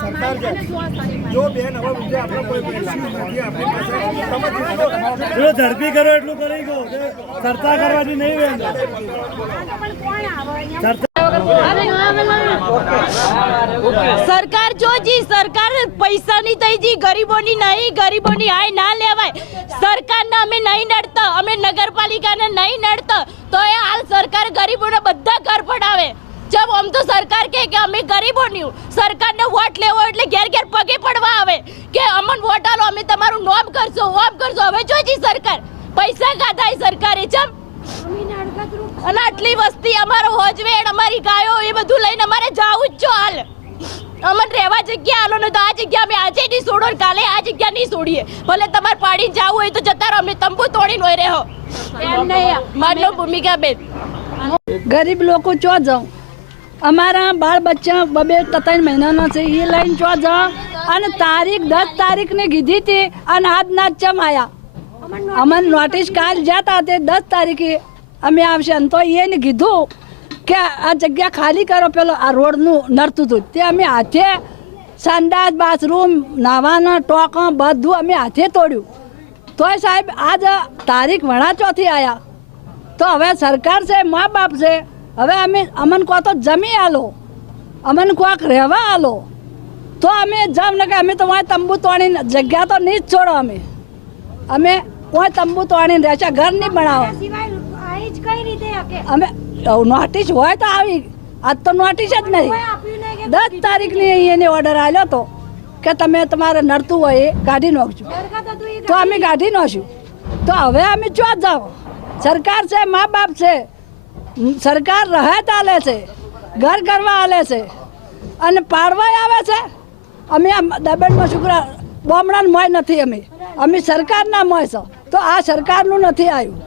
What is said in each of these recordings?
सरकार जो बेन હવે મુજે આપણો કોઈ ઇશ્યુ નથી આપણી પાસે તમે ઝડપી કરો એટલું કરી ગયો ચર્ચા કરવાની નહીં બેન સરકાર જો જી સરકાર પૈસાની થઈ જી ગરીબોની નહીં ગરીબોની આય ના લેવાય સરકારને અમે નહીં નડતા અમે નગરપાલિકાને નહીં નડતા તો એ હાલ સરકાર ગરીબોને બધા ઘર પડાવે जब हम तो सरकार के અમે ગરીબોની સરકારને વોટ લેવો એટલે ઘેર ઘેર પગે પડવા આવે કે અમન વોટ આલો અમે તમારું નોમ કરશો ઓમ કરશો હવે જોજી સરકાર પૈસા ખાધા સરકારે ચમ અને આટલી વસ્તી અમારો હોજવેડ અમારી ગાયો એ બધું લઈને અમારે જાવું જ છો હાલ અમન રહેવા જગ્યા આલો ને તો આ જગ્યા અમે આજે નહીં છોડો કાલે આ જગ્યા નહીં છોડીએ ભલે તમારે પાડી જવું હોય તો જતા રહો અમે તંબુ તોડીને હોય રહો એમ નહીં મારો ભૂમિકા બેન ગરીબ લોકો ચો જાઉં અમારા બાળ બચ્ચા 2-3 મહિનાના છે એ લઈને ચો જા અને તારીખ 10 તારીખની કીધી હતી અને આજના ચમ આયા અમને નોટિસ કાલ જતા તે 10 તારીખે અમે આવશે અને તો એને કીધું કે આ જગ્યા ખાલી કરો પેલો આ રોડનું નડતું હતું તે અમે હાથે સંડાસ બાથરૂમ નાવાના ટોકા બધું અમે હાથે તોડ્યું તોય સાહેબ આજ તારીખ વણા ચોથી આવ્યા તો હવે સરકાર છે મા બાપ છે હવે અમને કહો તો જમી આલો અમને કોક રહેવા આલો તો અમે જમ ને કે અમે તો વાંય તંબુ તોડીને જગ્યા તો નહીં જ છોડો અમે કોઈ તંબુ તોડીને રહેશે ઘર નહીં બનાવો અમે નોટિસ હોય તો આવી આજ તો નોટિસ જ નહીં 10 તારીખની એને ઓર્ડર આવ્યો હતો કે તમે તમારે નડતું હોય એ કાઢી નાખજો તો અમે કાઢી નાખ્યું તો હવે અમે ચો જાઓ સરકાર છે મા બાપ છે સરકાર રાહત આલે છે ઘર કરવા આલે છે અને પાડવા આવે છે અમે દબેડમાં છોકરા બોમડાને મોય નથી અમે સરકારના મોય છો તો આ સરકારનું નથી આવ્યું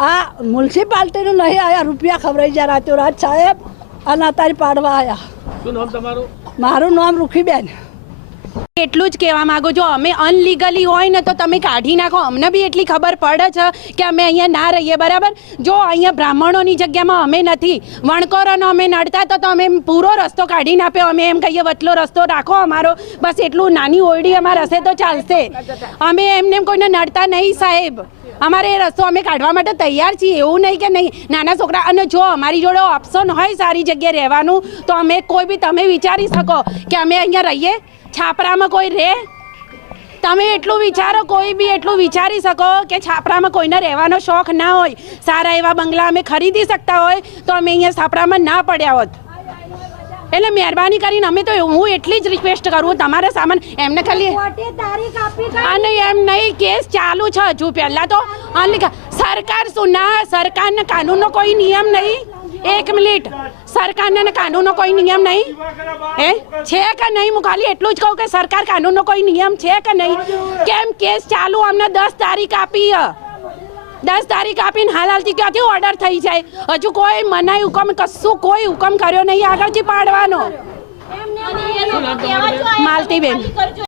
આ મ્યુનિસિપાલિટીનું નહીં આવ્યા રૂપિયા ખવડાવી જાય રાતો રાત સાહેબ અને અત્યારે પાડવા આવ્યા શું નામ તમારું મારું નામ રૂખીબેન એટલું જ કહેવા માંગુ જો અમે અનલીગલી હોય ને તો તમે કાઢી નાખો અમને બી એટલી ખબર પડે છે કે અમે અહીંયા ના રહીએ બરાબર જો અહીંયા બ્રાહ્મણોની જગ્યામાં અમે નથી વણકોરોનો અમે નડતા તો અમે પૂરો રસ્તો કાઢીને આપ્યો અમે એમ કહીએ વચલો રસ્તો રાખો અમારો બસ એટલું નાની ઓરડી અમારે હશે તો ચાલશે અમે એમને કોઈને નડતા નહીં સાહેબ અમારે એ રસ્તો અમે કાઢવા માટે તૈયાર છીએ એવું નહીં કે નહીં નાના છોકરા અને જો અમારી જોડે ઓપ્શન હોય સારી જગ્યાએ રહેવાનું તો અમે કોઈ બી તમે વિચારી શકો કે અમે અહીંયા રહીએ છાપરામાં કોઈ રહે તમે એટલું વિચારો કોઈ બી એટલું વિચારી શકો કે છાપરામાં કોઈને રહેવાનો શોખ ના હોય સારા એવા બંગલા અમે ખરીદી શકતા હોય તો અમે અહીંયા છાપરામાં ના પડ્યા હોત એટલે મહેરબાની કરીને અમે તો હું એટલી જ રિક્વેસ્ટ કરું તમારે સામાન એમને ખાલી અને એમ નહીં કેસ ચાલુ છે હજુ પહેલાં તો સરકાર શું ના સરકારને કાનૂનનો કોઈ નિયમ નહીં એક મિનિટ સરકારને કાનૂનનો કોઈ નિયમ નહીં હે છે કે નહીં હું ખાલી એટલું જ કહું કે સરકાર કાનૂનનો કોઈ નિયમ છે કે નહીં કેમ કેસ ચાલુ અમને 10 તારીખ આપી 10 તારીખ આપીને હાલથી ક્યાંથી ઓર્ડર થઈ જાય હજુ કોઈ મનાઈ હુકમ કશું કોઈ હુકમ કર્યો નહીં આગળથી પાડવાનો માલતીબેન